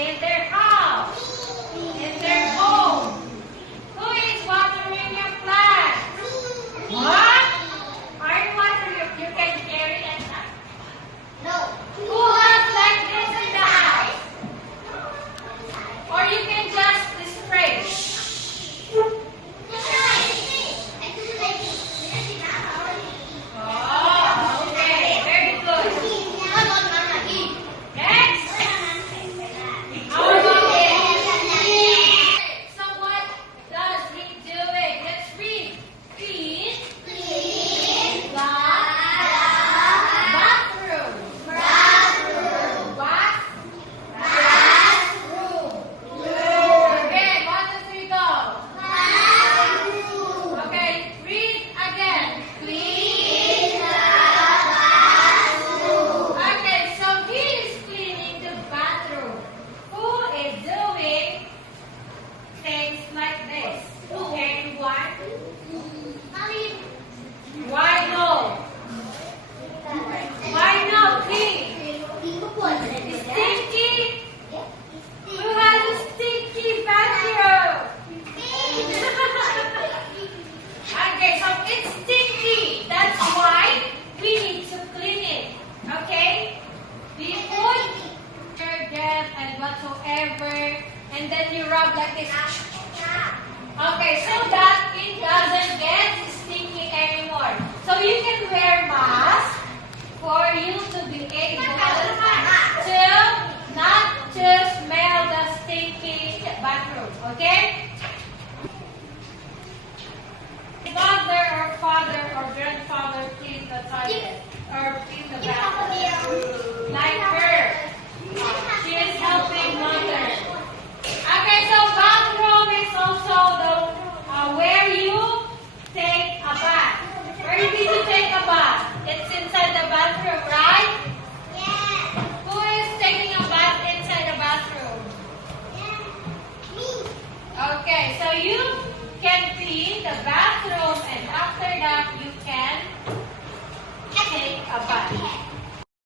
in their house, in their home? Who is watering your plants? What? Are you watering you can carry and No. who has like this in the house? Or you can just spray. Oh, okay, very good. Next. How about this? So what does he do it? Let's read. Clean the bathroom. Again, 1, 2, 3, go. Okay, read again. Okay, so he is cleaning the bathroom. Who is doing things like this? Anyone? Why no? Why no? Clean. Stinky? Who has a stinky bathroom? Okay, so it's stinky. That's why we need to clean it. Okay? We put detergent and whatsoever, and then you rub like this. Okay, so that it doesn't get stinky anymore. So you can wear mask for you to be able to not to smell the stinky bathroom. Okay? Mother or father or grandfather clean the toilet or clean the bathroom. Like her. She is helping mother. Okay, so bathroom is also the where you take a bath. Where did you take a bath? It's inside the bathroom, right? Who is taking a bath inside the bathroom? Okay, so you can clean the bathroom and after that you can take a bath.